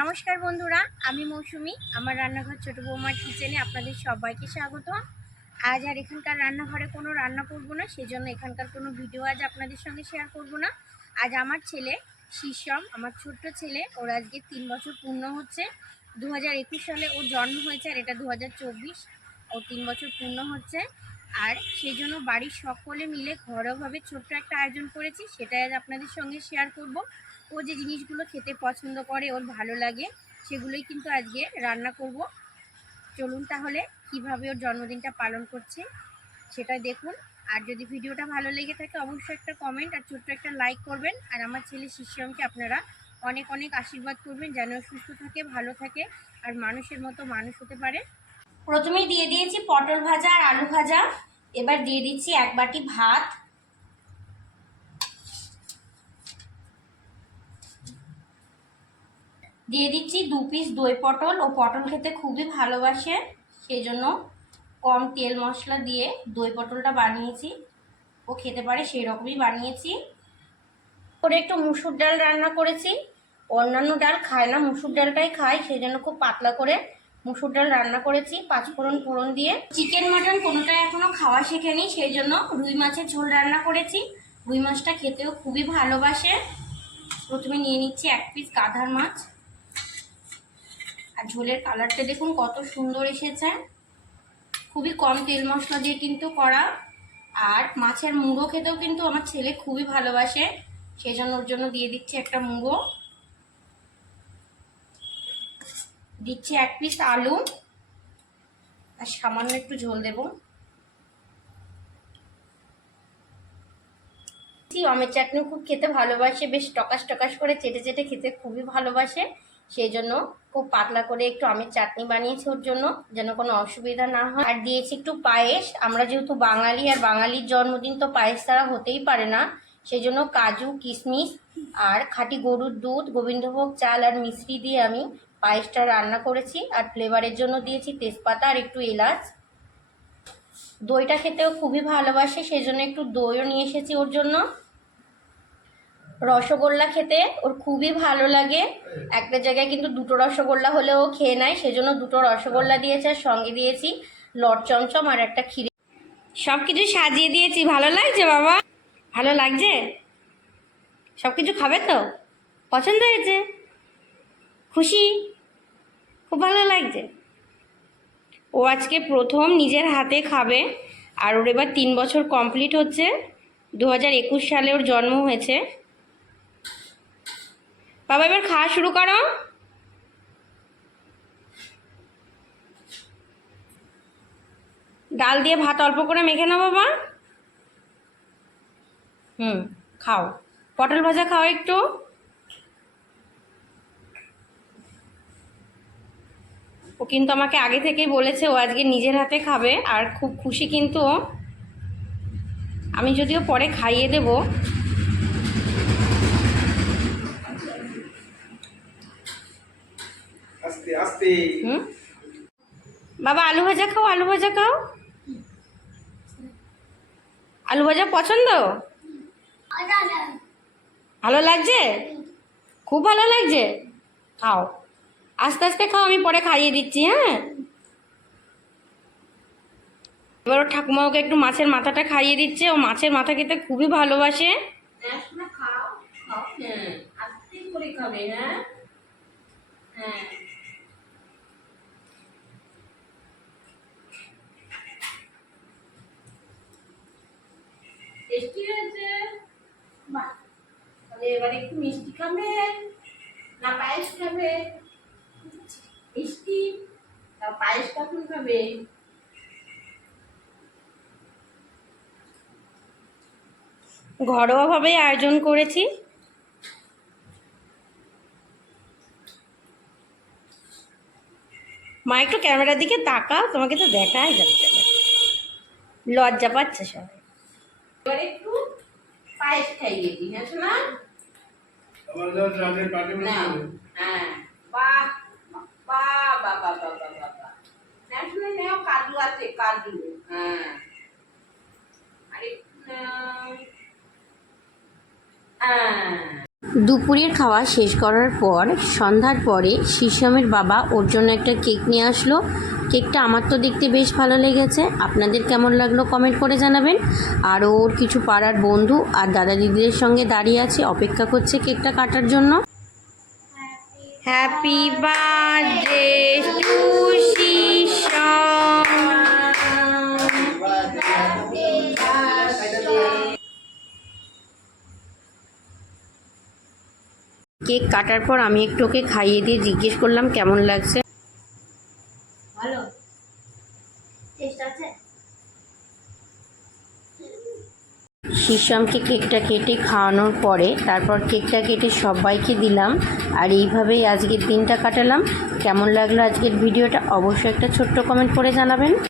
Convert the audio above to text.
নমস্কার বন্ধুরা, আমি মৌসুমি। আমার রান্নাঘর ছোট বৌমার কিচেনে আপনাদের সবাইকে স্বাগত। আজ আর এখানকার রান্নাঘরে কোনো রান্না করব না, সেজন্য এখানকার কোনো ভিডিও আজ আপনাদের সঙ্গে শেয়ার করব না। আজ আমার ছেলে শিশম, আমার ছোট্ট ছেলে, ওর আজকে 3 বছর পূর্ণ হচ্ছে। 2021 সালে ওর জন্ম হয়েছে আর এটা 2024, ওর 3 বছর পূর্ণ হচ্ছে। আর সেই জন্য বাড়ির সকলে মিলে ঘরোয়াভাবে ছোট্ট একটা আয়োজন করেছি, সেটাই আজ আপনাদের সঙ্গে শেয়ার করব। ও যে জিনিসগুলো খেতে পছন্দ করে, ওর ভালো লাগে, সেগুলোই কিন্তু আজকে রান্না করব। চলুন তাহলে কিভাবে ওর জন্মদিনটা পালন করছে সেটা দেখুন। আর যদি ভিডিওটা ভালো লেগে থাকে অবশ্যই একটা কমেন্ট আর ছোট্ট একটা লাইক করবেন। আর আমার ছেলে শিষ্যমকে আপনারা অনেক অনেক আশীর্বাদ করবেন যেন সুস্থ থাকে, ভালো থাকে আর মানুষের মতো মানুষ হতে পারে। প্রথমেই দিয়ে দিয়েছি পটল ভাজা আর আলু ভাজা। এবার দিয়ে দিচ্ছি 1 বাটি ভাত। দিয়ে দিচ্ছি 2 পিস দই পটল। ও পটল খেতে খুবই ভালোবাসে, সেই জন্য কম তেল মশলা দিয়ে দই পটলটা বানিয়েছি। ও খেতে পারে সেই রকমই বানিয়েছি। করে একটু মুসুর ডাল রান্না করেছি। অন্যান্য ডাল খায় না, মুসুর ডালটাই খায়, সেই জন্য খুব পাতলা করে মুসুর ডাল রান্না করেছি 5 ফোড়ন দিয়ে। চিকেন মাটন কোনোটাই এখনো খাওয়া শেখেনি, সেই জন্য রুই মাছের ঝোল রান্না করেছি। রুই মাছটা খেতেও খুবই ভালোবাসে। প্রথমে নিয়ে নিচ্ছি 1 পিস গাধার মাছ। আর ঝোলের কালারটা দেখুন কত সুন্দর এসেছে। খুবই কম তেল মশলা দিয়ে কিন্তু করা। আর মাছের মুড়ো খেতেও কিন্তু আমার ছেলে খুবই ভালোবাসে, সেই জন্য ওর জন্য দিয়ে দিচ্ছি একটা মুড়ো। দিচ্ছি 1 পিস আলু আর সামান্য একটু ঝোল দেব। আমের চাটনি খুব খেতে ভালোবাসে, বেশ টকাশ টকাশ করে চেটে চেটে খেতে খুবই ভালোবাসে, সেই জন্য খুব পাতলা করে একটু আমের চাটনি বানিয়েছি ওর জন্য, যেন কোনো অসুবিধা না হয়। আর দিয়েছি একটু পায়েস। আমরা যেহেতু বাঙালি, আর বাঙালির জন্মদিন তো পায়েস ছাড়া হতেই পারে না, সেই জন্য কাজু কিশমিশ আর খাঁটি গরুর দুধ, গোবিন্দভোগ চাল আর মিশ্রি দিয়ে আমি পায়েসটা রান্না করেছি। আর ফ্লেভারের জন্য দিয়েছি তেজপাতা আর একটু এলাচ। দইটা খেতেও খুবই ভালোবাসে, সেই জন্য একটু দইও নিয়ে এসেছি ওর জন্য। রসগোল্লা খেতে ওর খুবই ভালো লাগে। একটা জায়গায় কিন্তু 2টো রসগোল্লা হলেও খেয়ে নেয়, সেজন্য 2টো রসগোল্লা দিয়েছে। আর সঙ্গে দিয়েছি লট চমচম আর একটা ক্ষীর। সব কিছু সাজিয়ে দিয়েছি। ভালো লাগছে বাবা? ভালো লাগছে? সব কিছু খাবে তো? পছন্দ হয়েছে? খুশি? খুব ভালো লাগছে। ও আজকে প্রথম নিজের হাতে খাবে। আর ওর এবার 3 বছর কমপ্লিট হচ্ছে। 2021 সালে ওর জন্ম হয়েছে। বাবা এবার খাওয়া শুরু করো। ডাল দিয়ে ভাত অল্প করে মেখে নাও বাবা। খাও। পটল ভাজা খাও একটু। ও কিন্তু আমাকে আগে থেকেই বলেছে ও আজকে নিজের হাতে খাবে, আর খুব খুশি কিন্তু ও। আমি যদিও পরে খাইয়ে দেব। আস্তে আস্তে। বাবা আলু ভাজা খাও, আলু ভাজা খাও। আলু ভাজা পছন্দ? ভালো লাগছে? খুব ভালো লাগছে? খাও, আস্তে আস্তে খাও, আমি পরে খাইয়ে দিচ্ছি। হ্যাঁ, এবার ওর ঠাকুমা ওকে একটু মাছের মাথাটা খাইয়ে দিচ্ছে। ও মাছের মাথা খেতে খুবই ভালোবাসে। খাও খাও, হ্যাঁ আস্তে করে খাবে। হ্যাঁ হ্যাঁ। টেস্টি হয়েছে। বাহ, তাহলে এবার একটু মিষ্টি খাবে না পায়েস খাবে? মিষ্টি, তা পায়েস কখন খাবে? ঘরোয়াভাবে আয়োজন করেছি। মা একটু ক্যামেরার দিকে তাকাও, তোমাকে তো দেখাই যাচ্ছে না, লজ্জা পাচ্ছে সবাই। এবার একটু পায়েস খাইয়ে দিই। হ্যাঁ শোনা? হ্যাঁ, বাহ বাহ বাহ বাহ বাহ বাহ বাহ। শুনে নেও, কাজু আছে, কাজু। হ্যাঁ, আর একটু দুপুরের খাওয়া শেষ করার পর সন্ধ্যার পরে শিশামের বাবা ওর জন্য একটা কেক নিয়ে আসলো। কেকটা আমার তো দেখতে বেশ ভালো লেগেছে, আপনাদের কেমন লাগলো কমেন্ট করে জানাবেন। আর ওর কিছু পাড়ার বন্ধু আর দাদা দিদিদের সঙ্গে দাঁড়িয়ে আছে, অপেক্ষা করছে কেকটা কাটার জন্য। Happy birthday to Shisham. Cake কাটার পর আমি একটু ওকে খাইয়ে দিয়ে জিজ্ঞেস করলাম কেমন লাগছে। ভালো টেস্ট আছে। শিশামকে কেকটা কেটে খাওয়ানোর পরে তারপর কেকটা কেটে সবাইকে দিলাম। আর এইভাবেই আজকের দিনটা কাটালাম। কেমন লাগলো আজকের ভিডিওটা অবশ্যই একটা ছোট্ট কমেন্ট করে জানাবেন।